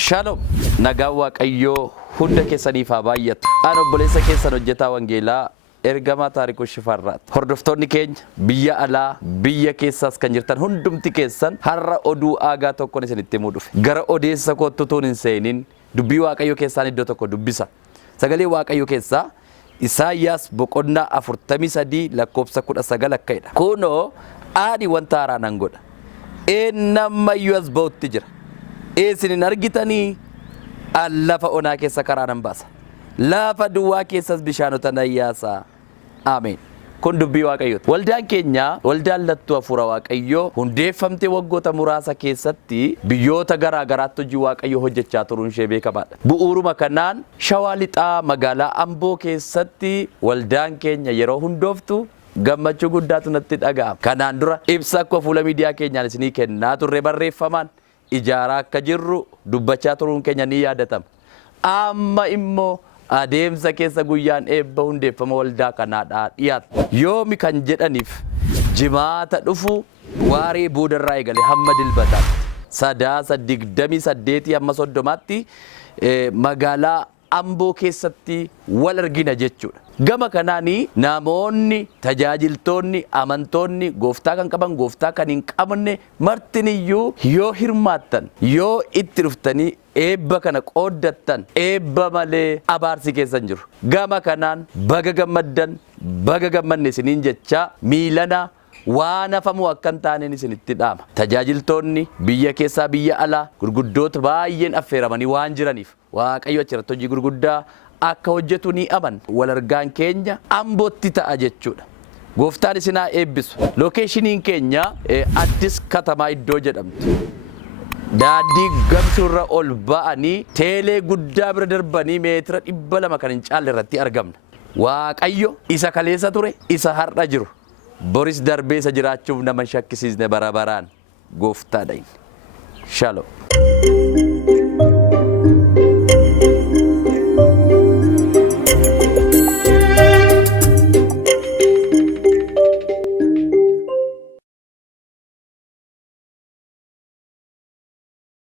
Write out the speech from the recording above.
Shalom, nagaa Waaqayyoo hunda keessaniif haa baay'atu. Ani obboleessa keessan hojjetaa wangeelaa ergamaa Taarikuu Shifarraati. Hordoftoonni keenya biyya alaa, biyya keessaas kan jirtan hundumti keessan har'a oduu aagaa tokkoon isinitti himuu dhufe. Gara odeessa kootti utuu hin seeniin dubbii Waaqayyoo keessaan iddoo tokko dubbisa. Sagalee Waaqayyoo keessaa Isaayyaas boqonnaa 43 lakkoofsa 19 akka jedha. Kunoo ani wanta haaraa nan godha. Eenyammayyuu as ba'utti jira. Isinin argitanii lafa onaa keessa karaa nan baasa. Lafa duwwaa keessas bishaanota nan yaasa. Ameen. Kun dubbii Waaqayyooti. Waldaan keenya waldaan lattuu hafuura Waaqayyoo hundeeffamtee waggoota muraasa keessatti biyyoota garaa garaatti hojii Waaqayyoo hojjechaa turuun ishee beekamaadha. Bu'uuruma kanaan Shawaa Lixaa magaalaa Amboo keessatti waldaan keenya yeroo hundooftu gammachuu guddaatu natti dhaga'ama. Kanaan dura ibsa akka fuula miidiyaa keenyaan isinii kennaa turre barreeffamaan ijaaraa akka jirru dubbachaa turuun keenya ni yaadatama. Amma immoo adeemsa keessa guyyaan eebba hundeeffama waldaa kanaadhaa dhiyaata. Yoomi kan jedhaniif jimaata dhufu waaree boodarraa eegale hamma dilbataatti sadaasa 28 hamma 30tti magaalaa Amboo keessatti wal argina jechuudha. Gama kanaanii namoonni tajaajiltoonni amantoonni gooftaa kan qaban gooftaa kan hin qabne martiniyyuu yoo hirmaattan yoo itti dhuftanii eebba kana qooddattan eebba malee abaarsi keessan jiru. Gama kanaan baga gammaddan baga gammanne isiniin jechaa miilana waan hafamu akka hin taaneen isinitti dhaama. Tajaajiltoonni biyya keessaa biyya alaa gurguddoota baay'een affeeramanii waan jiraniif Waaqayyo achirratti hojii gurguddaa akka hojjetu ni aman. Wal argaan keenya Ambootti ta'a jechuudha. Gooftaan isin haa eebbisu. Lookeeshiniin keenya Addis Katamaa iddoo jedhamtu. Daandii gamsuurra ol ba'anii teelee guddaa bira darbanii meetira 200 kan hin caalle irratti argamna. Waaqayyo isa kaleessa ture isa har'a jiru. Boris darbee isa jiraachuuf nama shakkisiisne bara baraan gooftaadha inni. Shalom.